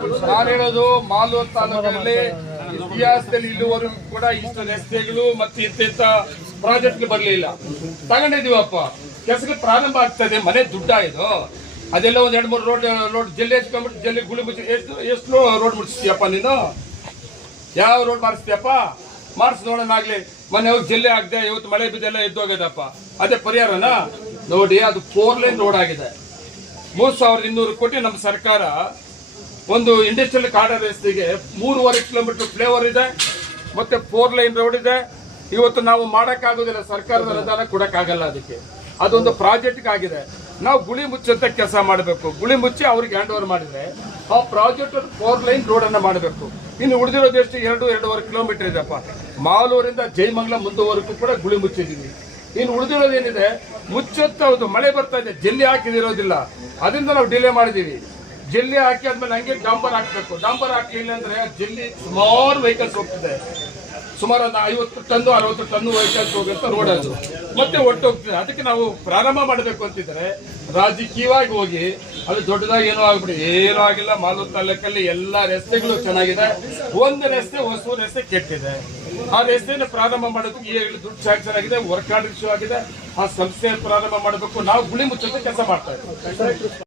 ನಾನು ಹೇಳೋದು ಮಾಲೂರು ತಾಲೂಕಿನಲ್ಲಿ ಇತಿಹಾಸದಲ್ಲಿ ಇಲ್ಲಿವರೆಗೂ ಕೂಡ ಇಷ್ಟು ರಸ್ತೆಗಳು ಮತ್ತೆ ಇಂಥ ಪ್ರಾಜೆಕ್ಟ್ಗೆ ಬರಲಿಲ್ಲ. ತಗೊಂಡಿದೀವಪ್ಪ, ಕೆಲಸಕ್ಕೆ ಪ್ರಾರಂಭ ಆಗ್ತದೆ. ಮನೆ ದುಡ್ಡ ಇದು. ಅದೆಲ್ಲ ಒಂದ್ 2-3 ರೋಡ್ ಜಲ್ಲಿ ಹಚ್ಕೊಂಡ್ಬಿಟ್ಟು ಜಲ್ಲಿ ಗುಳಿ ಮುಚ್ಚಿ ಎಷ್ಟು ರೋಡ್ ಮುಟ್ಟಿಸ್ತೀಯಪ್ಪ ನೀನು? ಯಾವ ರೋಡ್ ಮಾಡಿಸ್ತೀಯಪ್ಪ? ಮಾಡಿಸ್ ನೋಡೋಣ ಆಗ್ಲಿ. ಮೊನ್ನೆ ಹೋಗಿ ಜಲ್ಲಿ ಆಗದೆ, ಇವತ್ತು ಮಳೆ ಬಿದ್ದೆಲ್ಲ ಎದ್ದೋಗ್ಯದಪ್ಪ. ಅದೇ ಪರಿಹಾರನಾ? ನೋಡಿ, ಅದು 4 ಲೈನ್ ರೋಡ್ ಆಗಿದೆ. 3200 ಕೋಟಿ ನಮ್ಮ ಸರ್ಕಾರ ಒಂದು ಇಂಡಸ್ಟ್ರಿಯಲ್ ಕಾರಿಡಾರ್ ರಸ್ತೆಗೆ 3.5 ಕಿಲೋಮೀಟರ್ ಫ್ಲೇವರ್ ಇದೆ, ಮತ್ತೆ 4 ಲೈನ್ ರೋಡ್ ಇದೆ. ಇವತ್ತು ನಾವು ಮಾಡೋಕ್ಕಾಗೋದಿಲ್ಲ, ಸರ್ಕಾರದ ಅನುದಾನ ಕೊಡಕ್ಕಾಗಲ್ಲ. ಅದಕ್ಕೆ ಅದೊಂದು ಪ್ರಾಜೆಕ್ಟ್ ಆಗಿದೆ. ನಾವು ಗುಳಿ ಮುಚ್ಚಂತ ಕೆಲಸ ಮಾಡಬೇಕು. ಗುಳಿ ಮುಚ್ಚಿ ಅವ್ರಿಗೆ ಹ್ಯಾಂಡ್ ಓವರ್ ಮಾಡಿದ್ರೆ ಆ ಪ್ರಾಜೆಕ್ಟ್ 4 ಲೈನ್ ರೋಡ್ ಅನ್ನ ಮಾಡಬೇಕು. ಇನ್ನು ಉಳಿದಿರೋದು ಎಷ್ಟು? 2-2.5 ಕಿಲೋಮೀಟರ್ ಇದೆಪ್ಪ. ಮಾಲೂರಿಂದ ಜಯಮಂಗಲ ಮುಂದುವರೆಗೂ ಕೂಡ ಗುಳಿ ಮುಚ್ಚಿದೀವಿ. ಇನ್ನು ಉಳಿದಿರೋದೇನಿದೆ ಮುಚ್ಚತ್ತ. ಹೌದು, ಮಳೆ ಬರ್ತಾ ಇದೆ, ಜಲ್ಲಿ ಹಾಕಿದಿರೋದಿಲ್ಲ, ಅದರಿಂದ ನಾವು ಡಿಲೇ ಮಾಡಿದೀವಿ. ಜಲ್ಲಿ ಹಾಕಿ ಆದ್ಮೇಲೆ ಹಂಗೆ ಡಾಂಬರ್ ಹಾಕ್ಬೇಕು. ಡಾಂಬರ್ ಹಾಕಲಿಲ್ಲ ಅಂದ್ರೆ ಜಲ್ಲಿ ಸುಮಾರು ವೆಹಿಕಲ್ಸ್ ಹೋಗ್ತಿದೆ. ಸುಮಾರು 50 ಟನ್ 60 ಟನ್ ವೆಹಿಕಲ್ಸ್ ಹೋಗುತ್ತೆ ರೋಡ್ ಅದು, ಮತ್ತೆ ಒಟ್ಟು ಹೋಗ್ತಿದೆ. ಅದಕ್ಕೆ ನಾವು ಪ್ರಾರಂಭ ಮಾಡಬೇಕು ಅಂತಿದ್ರೆ ರಾಜಕೀಯವಾಗಿ ಹೋಗಿ ಅದು ದೊಡ್ಡದಾಗಿ ಏನೋ ಆಗ್ಬಿಡಿ. ಏನೂ ಆಗಿಲ್ಲ. ಮಾಲೂರು ತಾಲೂಕಲ್ಲಿ ಎಲ್ಲಾ ರಸ್ತೆಗಳು ಚೆನ್ನಾಗಿದೆ. ಒಂದು ರಸ್ತೆ ಹೊಸ ರಸ್ತೆ ಕೆಟ್ಟಿದೆ. ಆ ರಸ್ತೆಯನ್ನು ಪ್ರಾರಂಭ ಮಾಡೋದಕ್ಕೆ ಈಗಾಗಲೇ ದುಡ್ಡು ಸ್ಯಾಂಕ್ಷನ್ ಆಗಿದೆ, ವರ್ಕ್ ಆರ್ಡರ್ ಇಶ್ಯೂ ಆಗಿದೆ. ಆ ಸಂಸ್ಥೆ ಪ್ರಾರಂಭ ಮಾಡಬೇಕು. ನಾವು ಗುಳಿ ಮುಚ್ಚೋದಕ್ಕೆ ಕೆಲಸ ಮಾಡ್ತಾ ಇದ್ದೀವಿ.